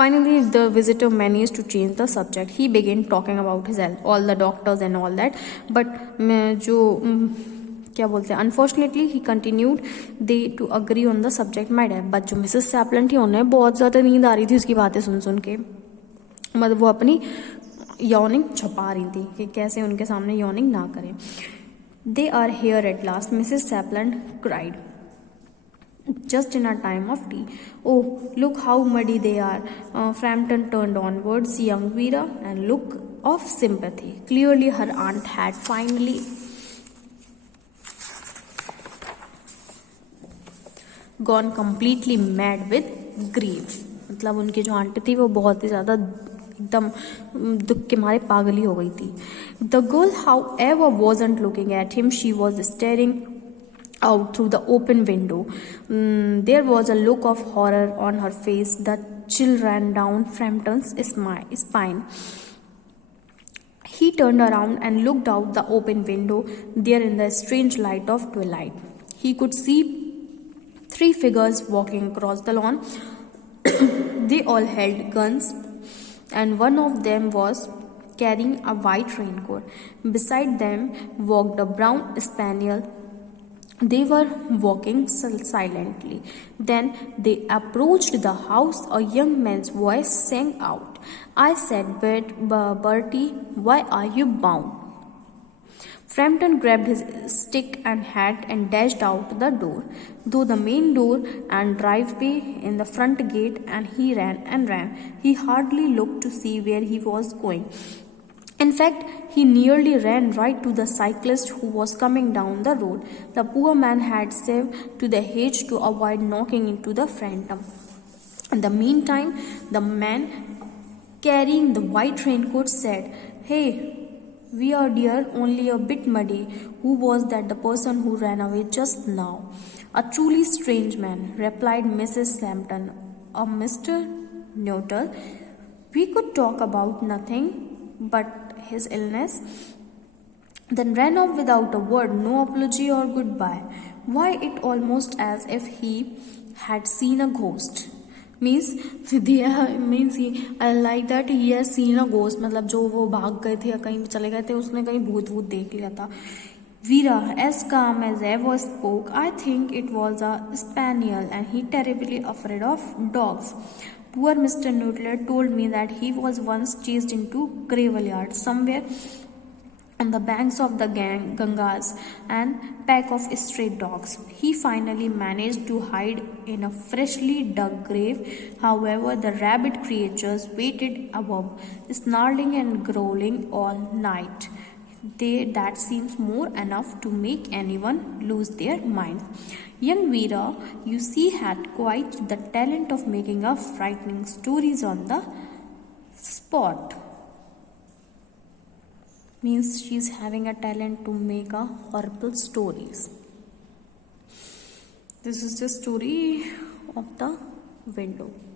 Finally, the visitor managed to change the subject. He began talking about his health, all the doctors and all that. But क्या बोलते हैं, unfortunately he continued they to agree on the subject matter. But जो Mrs सैपलन थी उन्हें बहुत ज़्यादा नींद आ रही थी उसकी बातें सुन सुन के. मतलब वो अपनी यॉर्निंग छुपा रही थी कि कैसे उनके सामने यॉर्निंग ना करें. They are here at last, Mrs Sappleton cried, just in a time of tea. Oh, look how muddy they are. Frampton turned onwards young Vera and look of sympathy. Clearly her aunt had finally gone completely mad with grief. मतलब उनकी जो aunty थी वो बहुत ही ज़्यादा एकदम दुख के मारे पागल ही हो गई थी. The girl however wasn't looking at him. She was staring out through the open window. There was a look of horror on her face. The chill ran down Frampton's spine. He turned around and looked out the open window. There in the strange light of twilight, he could see 3 figures walking across the lawn. They all held guns, and one of them was carrying a white raincoat. Beside them walked a brown spaniel. They were walking silently. Then they approached the house. A young man's voice sang out, "I said, Bertie, why are you bound?" Frampton grabbed his stick and hat and dashed out the door, through the main door and driveway in the front gate, and he ran and ran. He hardly looked to see where he was going. In fact, he nearly ran right to the cyclist who was coming down the road. The poor man had swerved to the hedge to avoid knocking into the phantom. In the meantime, the man carrying the white raincoat said, "Hey, we are dear, only a bit muddy. Who was that the person who ran away just now?" "A truly strange man," replied Mrs. Sampton. "A Mr. Nuttall. We could talk about nothing but his illness." Then ran off without a word, no apology or goodbye. Why, it almost as if he had seen a ghost. Means I like that he has seen a ghost. मतलब जो वो भाग गए थे या कहीं चले गए थे उसने कहीं भूत भूत देख लिया था. Vera, as calm as ever, spoke. "I think it was a spaniel, and he terribly afraid of dogs. Poor Mr. Nuttall told me that he was once chased into graveyard somewhere on the banks of the Gangas and pack of stray dogs. He finally managed to hide in a freshly dug grave. However, the rabid creatures waited above, snarling and growling all night. That seems more enough to make anyone lose their mind." Young Vera, you see, had quite the talent of making up frightening stories on the spot. Means she's having a talent to make a horrible stories. This is the story of the window.